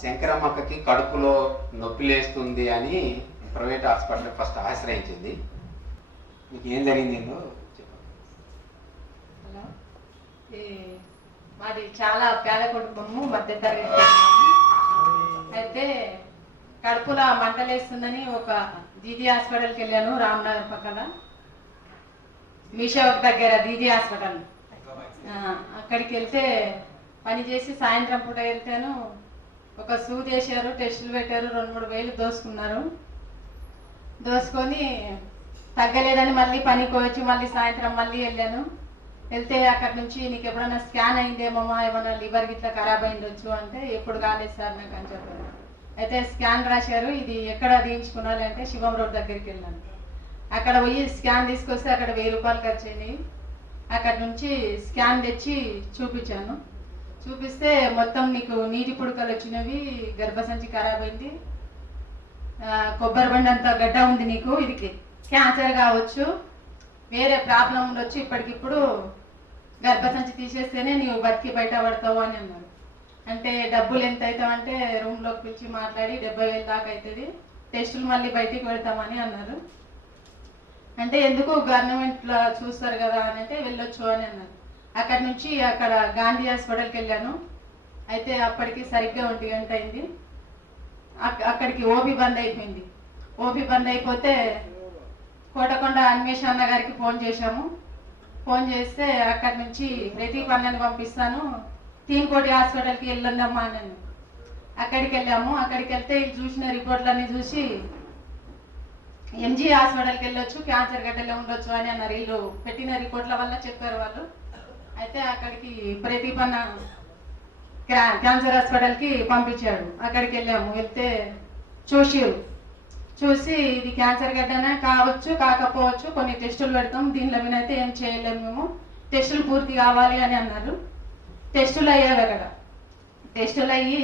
శంకరమ్మకి కడుపులో నొప్పి లేస్తుంది అని ప్రైవేట్ హాస్పిటల్ ఫస్ట్ ఆశ్రయించింది. మీకు ఏం జరిగింది చెప్పండి. హలో, మాది చాలా పేద కుటుంబము, మధ్యతరగతి. అయితే కడుపులో మంటలేస్తుందని ఒక జీజీ హాస్పిటల్కి వెళ్ళాను, రామ్నగర్ పక్కన మీషో దగ్గర జీజీ హాస్పిటల్. అక్కడికి వెళ్తే పని చేసి సాయంత్రం పూట వెళ్తాను, ఒక సూది వేసారు, టెస్టులు పెట్టారు, 2-3 వేలు దోసుకున్నారు. దోసుకొని తగ్గలేదని మళ్ళీ పనికి వచ్చి మళ్ళీ సాయంత్రం మళ్ళీ వెళ్ళాను. వెళ్తే అక్కడ నుంచి నీకు ఎప్పుడైనా స్కాన్ అయిందేమమ్మా, ఏమన్నా లివర్ గిట్లా ఖరాబ్ అయిండొచ్చు అంటే ఎప్పుడు కాలేదు సార్ నాకు అని చెప్పాను. అయితే స్కాన్ రాశారు, ఇది ఎక్కడ తీయించుకున్నాలి అంటే శివం రోడ్ దగ్గరికి వెళ్ళాను. అక్కడ పోయి స్కాన్ తీసుకొస్తే అక్కడ 1000 రూపాయలు ఖర్చు అయినాయి. అక్కడ నుంచి స్కాన్ తెచ్చి చూపించాను. చూపిస్తే మొత్తం నీకు నీటి పుడకలు వచ్చినవి, గర్భసంచి ఖరాబ్ అయింది, కొబ్బరి బండి అంత గడ్డ ఉంది, నీకు ఇది క్యాన్సర్ కావచ్చు, వేరే ప్రాబ్లం ఉండొచ్చు, ఇప్పటికిప్పుడు గర్భసంచి తీసేస్తేనే నీవు బతికి బయటపడతావు అని అన్నారు. అంటే డబ్బులు ఎంత అవుతామంటే రూమ్లోకి పిలిచి మాట్లాడి 70,000 దాకా అవుతుంది, టెస్టులు మళ్ళీ బయటికి పెడతామని అన్నారు. అంటే ఎందుకు గవర్నమెంట్లో చూస్తారు కదా అని అంటే వెళ్ళొచ్చు అని అన్నారు. అక్కడ నుంచి అక్కడ గాంధీ హాస్పిటల్కి వెళ్ళాను. అయితే అప్పటికి సరిగ్గా 1 గంట అయింది. అక్కడికి ఓపీ బంద్ అయిపోయింది. ఓపీ బంద్ అయిపోతే కోటకొండ అన్వేష్ అన్న గారికి ఫోన్ చేశాము. ఫోన్ చేస్తే అక్కడి నుంచి ప్రదీప్ అన్నని పంపిస్తాను, తీన్కోటి హాస్పిటల్కి వెళ్ళందమ్మా అని. అక్కడికి వెళ్ళాము. అక్కడికి వెళ్తే చూసిన రిపోర్ట్లన్నీ చూసి ఎంజీ హాస్పిటల్కి వెళ్ళొచ్చు, క్యాన్సర్ గడ్డలో ఉండొచ్చు అని అన్నారు. వీళ్ళు పెట్టిన రిపోర్ట్ల వల్ల చెప్పారు వాళ్ళు. అయితే అక్కడికి ప్రదీప్ అన్న క్యాన్సర్ హాస్పిటల్కి పంపించాడు. అక్కడికి వెళ్ళాము. వెళ్తే చూసి ఇది క్యాన్సర్ గడ్డనే కావచ్చు, కాకపోవచ్చు, కొన్ని టెస్టులు పెడతాం, దీనిలో మీనైతే ఏం చేయలేము మేము, టెస్టులు పూర్తి కావాలి అని అన్నారు. టెస్టులు అయ్యావి. అక్కడ టెస్టులు అయ్యి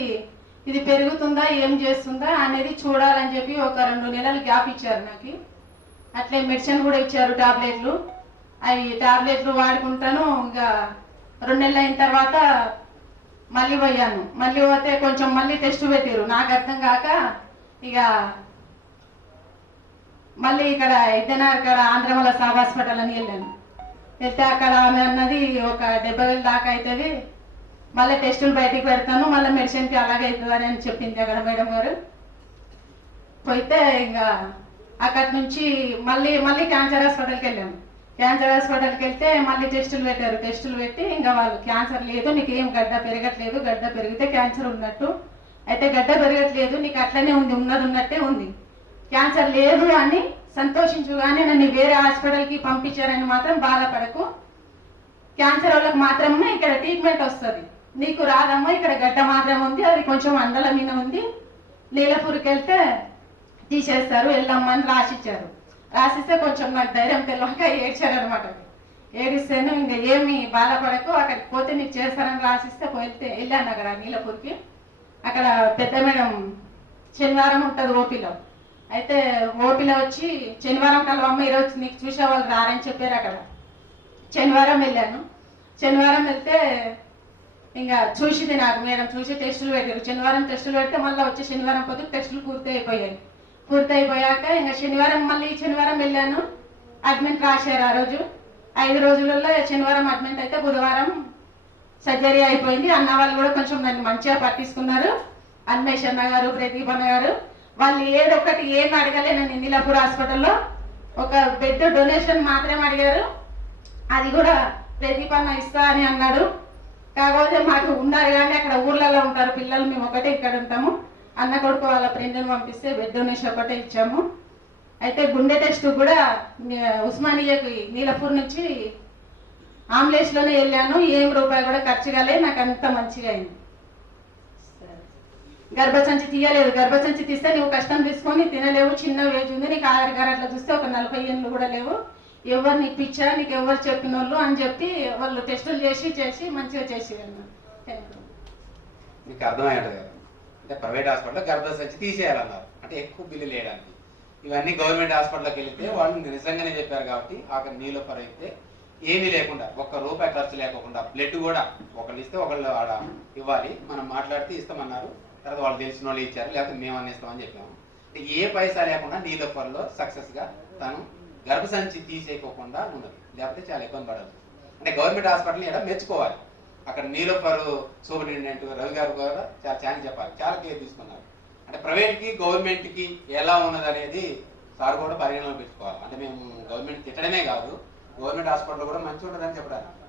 ఇది పెరుగుతుందా ఏం చేస్తుందా అనేది చూడాలని చెప్పి ఒక 2 నెలలు గ్యాప్ ఇచ్చారు నాకు. అట్లే మెడిసిన్ కూడా ఇచ్చారు, టాబ్లెట్లు. అవి టాబ్లెట్లు వాడుకుంటాను. ఇంకా 2 నెలలు అయిన తర్వాత మళ్ళీ పోయాను. మళ్ళీ పోతే కొంచెం మళ్ళీ టెస్ట్ పెట్టారు. నాకు అర్థం కాక ఇక మళ్ళీ ఇక్కడ ఇక్కడ ఆంధ్రమల సాబ్ హాస్పిటల్ అని వెళ్ళాను. వెళ్తే అక్కడ ఆమె అన్నది ఒక 70,000 దాకా అవుతుంది, మళ్ళీ టెస్టులు బయటికి పెడతాను, మళ్ళీ మెడిసిన్కి అలాగే అవుతుంది అని చెప్పింది అక్కడ మేడం గారు. పోతే ఇంకా అక్కడి నుంచి మళ్ళీ క్యాన్సర్ హాస్పిటల్కి వెళ్ళాము. క్యాన్సర్ హాస్పిటల్కి వెళ్తే మళ్ళీ టెస్టులు పెట్టారు. టెస్టులు పెట్టి ఇంకా వాళ్ళు క్యాన్సర్ లేదు, నీకు ఏం గడ్డ పెరగట్లేదు, గడ్డ పెరిగితే క్యాన్సర్ ఉన్నట్టు, అయితే గడ్డ పెరగట్లేదు, నీకు అట్లనే ఉంది, ఉన్నట్టే ఉంది, క్యాన్సర్ లేదు అని సంతోషించు, కానీ నన్ను వేరే హాస్పిటల్కి పంపించారని మాత్రం బాధపడకు, క్యాన్సర్ వాళ్ళకి మాత్రమే ఇక్కడ ట్రీట్మెంట్ వస్తుంది, నీకు రాదమ్మా, ఇక్కడ గడ్డ మాత్రం ఉంది, అది కొంచెం అండల మీద ఉంది, లీలపూర్కి వెళ్తే తీసేస్తారు, వెళ్ళమ్మని రాసిచ్చారు. రాసిస్తే కొంచెం నాకు ధైర్యం తెలియక ఏడ్చారు అనమాట. ఏడిస్తేను ఇంకా ఏమి బాధపడకు, అక్కడికి పోతే నీకు చేస్తారని రాసిస్తే వెళ్ళాను అక్కడ నీలపూర్కి. అక్కడ పెద్ద మేడం శనివారం ఉంటుంది ఓపీలో. అయితే ఓపీలో వచ్చి శనివారం కలవమ్మ, ఈరోజు నీకు చూసే వాళ్ళు రారని చెప్పారు. అక్కడ శనివారం వెళ్ళాను. శనివారం వెళ్తే ఇంకా చూసింది నాకు మేడం, చూసి టెస్టులు పెట్టారు. శనివారం టెస్టులు పెడితే మళ్ళీ వచ్చి శనివారం పొద్దు టెస్టులు పూర్తి అయిపోయాక ఇంకా శనివారం వెళ్ళాను. అడ్మిట్ రాశారు. ఆ రోజు 5 రోజులలో శనివారం అడ్మిట్ అయితే బుధవారం సర్జరీ అయిపోయింది. అన్న వాళ్ళు కూడా కొంచెం నన్ను మంచిగా పట్టించుకున్నారు, అన్వేష్ అన్న గారు, ప్రదీప్ అన్న గారు. వాళ్ళు ఏదొక్కటి ఏం అడగలే. నన్ను నీలాపూర్ హాస్పిటల్లో ఒక బెడ్ డొనేషన్ మాత్రమే అడిగారు, అది కూడా ప్రదీప్ అన్న ఇస్తా అని అన్నాడు. కాకపోతే మాకు ఉన్నారు కానీ అక్కడ ఊర్లలో ఉంటారు పిల్లలు, మేము ఒకటే ఇక్కడ ఉంటాము. అన్న కొడుకు వాళ్ళ ఫ్రెండ్ని పంపిస్తే బెడ్ డొనేషన్ ఒకటే ఇచ్చాము. అయితే గుండె టెస్ట్ కూడా ఉస్మానియాకి నీలపూర్ నుంచి అంబులెన్స్లోనే వెళ్ళాను, ఏం రూపాయి కూడా ఖర్చు కాలే, నాకు అంత మంచిగా అయింది. గర్భసంచి తీయలేదు, గర్భసంచి తీస్తే నువ్వు కష్టం తీసుకొని తినలేవు, చిన్న ఏజ్ ఉంది నీకు, అట్లా చూస్తే ఒక 40 ఏళ్ళు కూడా లేవు, ఎవరు నీకు పిచ్చా, నీకు ఎవరు చెప్పిన వాళ్ళు అని చెప్పి వాళ్ళు టెస్టులు చేసి మంచిగా చేసేవాళ్ళు. మీకు అర్థమయ్యేది కదా, అంటే ప్రైవేట్ హాస్పిటల్లో గర్భసంచి తీసేయాలన్నారు, అంటే ఎక్కువ బిల్లులు వేయడానికి. ఇవన్నీ గవర్నమెంట్ హాస్పిటల్కి వెళితే వాళ్ళు నిజంగానే చెప్పారు కాబట్టి అక్కడ నీలోఫర్ అయితే ఏమీ లేకుండా, ₹1 ఖర్చు లేకుండా, బ్లడ్ కూడా ఒకళ్ళు ఇస్తే ఒకళ్ళు ఆడ ఇవ్వాలి, మనం మాట్లాడితే ఇస్తామన్నారు. తర్వాత వాళ్ళు తెలిసిన వాళ్ళు ఇచ్చారు, లేకపోతే మేము అందిస్తామని చెప్పాము. అంటే ఏ పైసా లేకుండా నీలోఫర్లో సక్సెస్గా తను గర్భసంచి తీసేయకోకుండా ఉన్నది, లేకపోతే చాలా ఇబ్బంది పడదు. అంటే గవర్నమెంట్ హాస్పిటల్ని ఎలా మెచ్చుకోవాలి. అక్కడ నీలోఫర్ సూపరింటెండెంట్ రవి గారు కూడా చాలా ఛాన్స్ చెప్పాలి, చాలా కేర్ తీసుకున్నారు. అంటే ప్రైవేట్కి గవర్నమెంట్కి ఎలా ఉన్నది అనేది సార్ కూడా పరిగణలో పెట్టుకోవాలి. అంటే మేము గవర్నమెంట్ తిట్టడమే కాదు, గవర్నమెంట్ హాస్పిటల్ కూడా మంచిగా ఉంటుందని చెప్పడానికి